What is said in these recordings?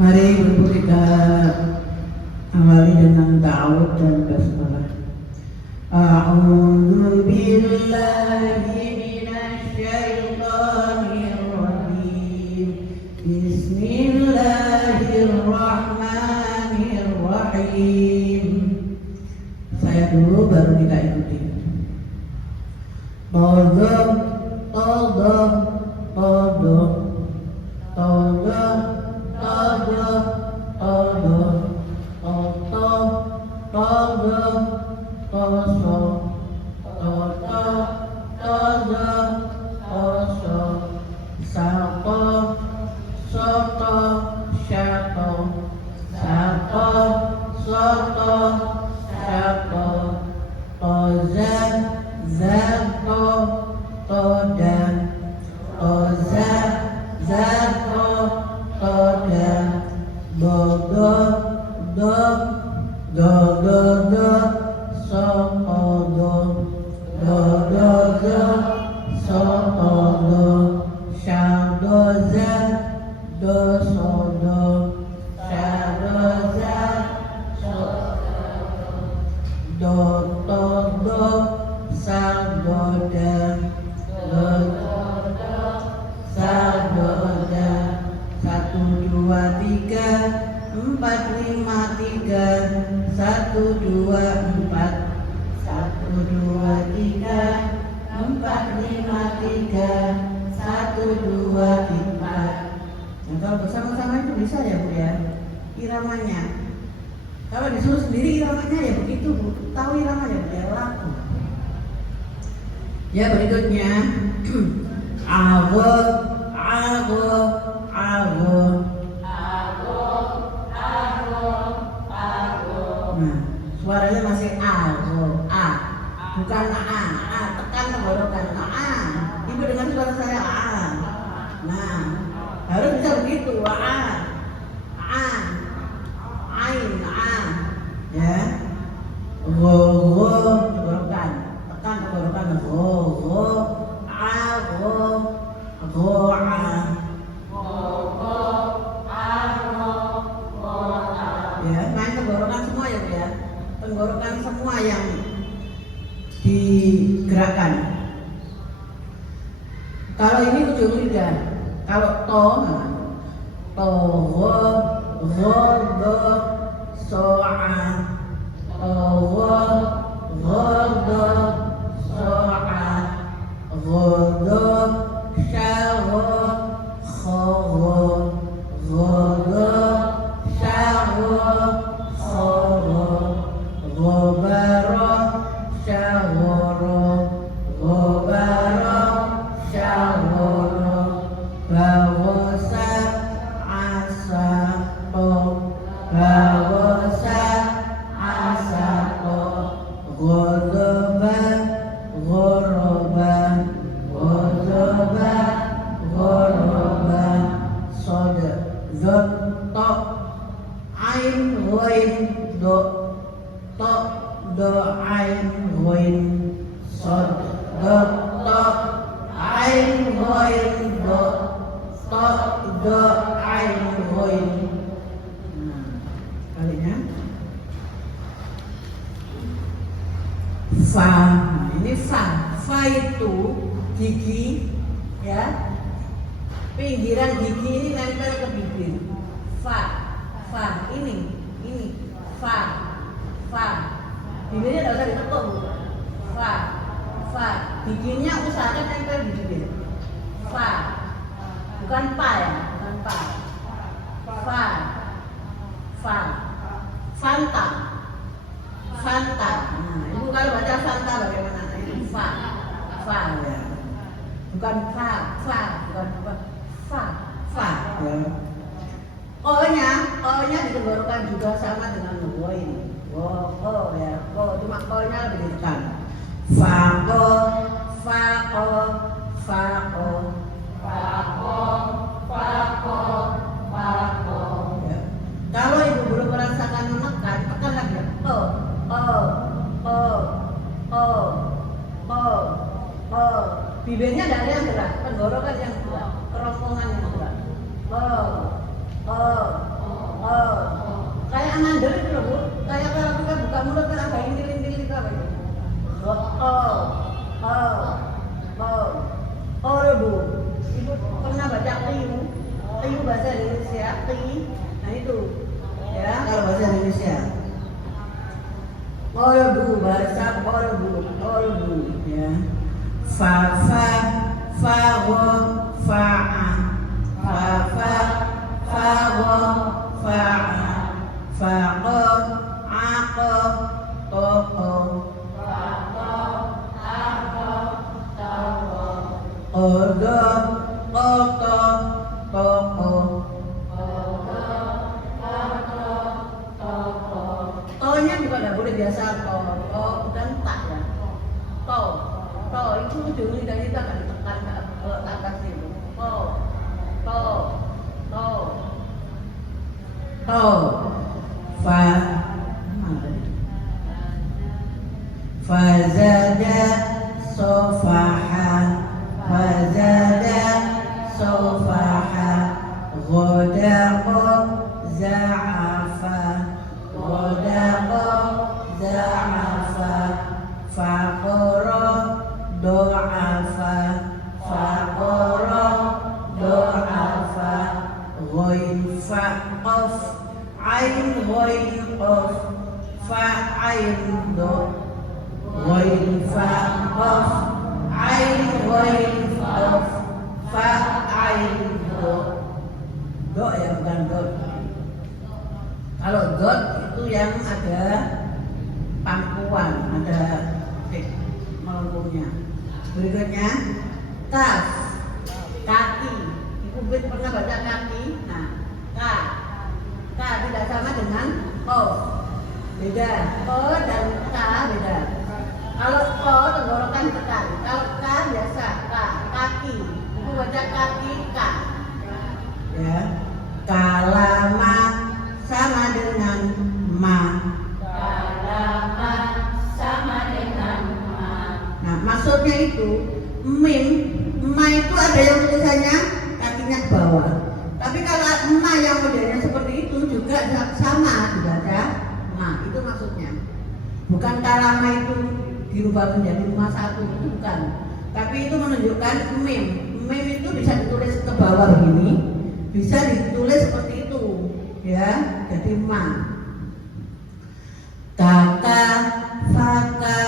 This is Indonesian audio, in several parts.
Mari Ibu kita awali dengan ta'awud dan basmalah. A'udzu billahi minasy syaithanir rajim. Bismillahirrahmanirrahim. Saya dulu baru kita ikuti. Tadab, tadab, tadab, tadab, tadab, tadab, tadab, tadab, tadab, tadab, tadab, tadab, sata, sata, syata, sata, sata, syata, tazan, zato, todan, tozat, zato, todan, dodo, dog, dodo, dog, sokodo, dodo, dog, sokodo, syadozat, dosodo, syadozat, dotodo, sagoda, dotodo, sagoda, 1, 2, 3, 4, 5, 3, 1, 2, 4, 1, 2, 3, 4, 5, 3, 1, 2, 4. Nah, kalau bersama-sama itu bisa ya Bu ya, iramanya. Kalau disuruh sendiri iramanya ya begitu Bu, tahu iramanya ya laku. Ya berikutnya ago, ago, ago, ago, ago, ago. Nah, suaranya masih ago, a, bukan a, tekan tenggorokan a. Ibu dengan suara saya a. Nah, harus bisa begitu a, ain, a, ya. Go, tenggorokan, tekan tenggorokan, go, a, go, ya, main tenggorokan semua ya Bu ya. Tenggorokan semua yang digerakkan. Kalau ini ujung lidah. Kalau to, go, do, so'a, go, do, so'a, godo, syago, khogo, godo, syago, khogo, gobaro, syagoro, gobaro, syagoro, bawosa, asato, bawosa, asato, godoba, goroba, godoba, goroba, soda, zoto, ain, goin, do, to, do, ain, goin, sod, do, to, ain, goin, do, to, do, ain, goin. Nah, kalinya fa. Nah, ini fa. Fa itu gigi ya. Pinggiran gigi ini nempel ke bibir. Fa. Fa ini fa. Fa. Bibirnya tidak usah ditekan. Fa. Fa. Giginya usahakan nempel di bibir. Fa. Bukan pa ya, bukan pa. Fa. Fa. Fanta. Fanta. Nah, Ibu kalau baca Fanta bagaimana? Ini fa. Fa ya. Bukan fa, bukan fa. Fa ya. O-nya ditenggorokan juga sama dengan goin. Go ya. Go cuma O-nya lebih ditekan. Fako, fako, fako, fako, fako, fako. Ya. Kalau Ibu belum merasakan menekan, tekan lagi ya. Bibirnya tidak ada yang gerak, tenggorokan yang gerak, kerongkongan yang gerak. Oh, kayak mandel itu loh Bu. Kayak kalau kita buka mulut kan ada intil-intil itu apa itu? Bu. Ibu pernah baca qiyu? Qiyu bahasa Indonesia, qiyu. Nah itu, ya kalau bahasa Indonesia. Qalbu bahasa qalbu ya. Fa wa fa'a faqa aqa taqa qada qata taqa. Tonya juga nggak boleh biasa to dan tak ya. To itu ujung lidah kita kan ditekan ke atas itu. To fazada sofaha ghadaqa za'afa faqara do'afa ghain faqaf ain ghain qaf fa'ain do ghain faqaf ain ghain qaf fa'ain do ya bukan dot. Kalau dot itu yang ada pangkuan, ada melengkungnya. Berikutnya kaf, kaki. Ibu pernah baca kaki? Nah, ka tidak sama dengan qaf. Beda. Ko dan ka beda. Kalau ko tenggorokan tekan. Kalau ka biasa ka, kaki. Ibu baca kaki ka. Ya. Kalama sama dengan ma. Nah, maksudnya itu mim, ma itu ada yang tulisannya kakinya ke bawah. Tapi kalau ma yang modelnya seperti itu juga sama dibaca ma. Itu maksudnya. Bukan kalama itu dirubah menjadi rumah satu, itu bukan. Tapi itu menunjukkan mim. Mim itu bisa ditulis ke bawah begini, bisa ditulis seperti itu, ya. Jadi ma. Kaka, faka,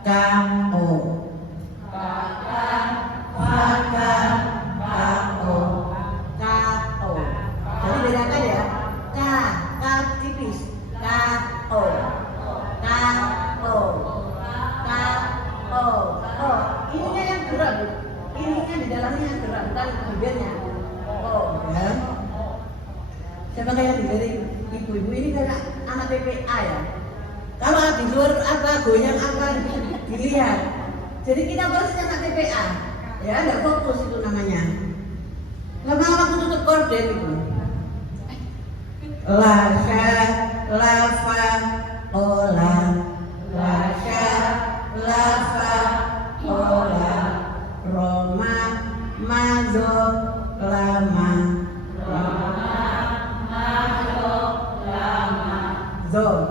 kao. Jadi bedakan ya. Ka tipis. Kao. Ininya yang gerak, Bu. Ininya di dalamnya yang gerak, bukan bibirnya. Ya. Siapa kayak dari ibu-ibu ini kayak anak TPA ya. Kalau di luar apa goyang apa dilihat. Jadi kita harus anak TPA, ya nggak fokus itu namanya. Lama-lama aku tutup korden itu. Lasha, lafa, ola, lasha, lafa, ola, roma, mazo, lama, zo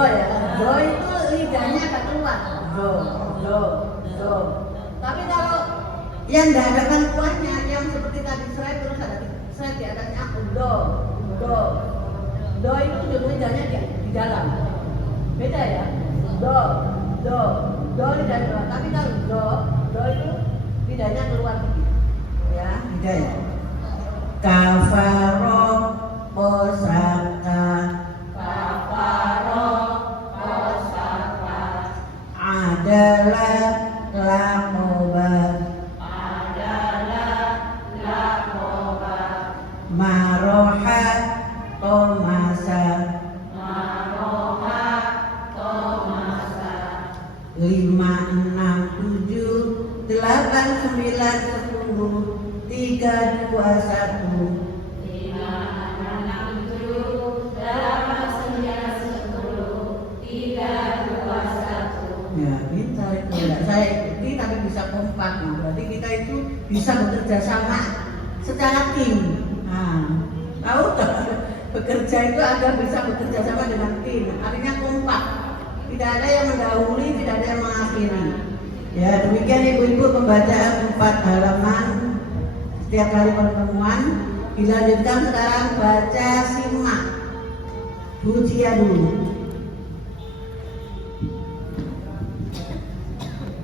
ya, zo itu lidahnya agak keluar, zo. Tapi kalau yang tidak ada pangkuannya, yang seperti tadi serai terus ada serai di atasnya do itu ujung lidahnya di dalam, beda ya, do lidah di bawah. Tapi kalau do itu lidahnya keluar begitu, ya, beda ya. Kafaro osaka adalah lakobat maroha tomasa 5, 6, 7, 8, 9, 10, 3, 2, 1 ya, pintar itu. Enggak saya ikuti tapi bisa kompak. Nah, berarti kita itu bisa bekerja sama secara tim. Nah, tahu Bekerja itu agar bisa bekerja sama dengan tim, artinya kompak. Tidak ada yang mendahului, tidak ada yang mengakhiri. Ya, demikian ibu-ibu pembacaan 4 halaman setiap kali pertemuan. Dilanjutkan sekarang baca simak. Bu Cia dulu.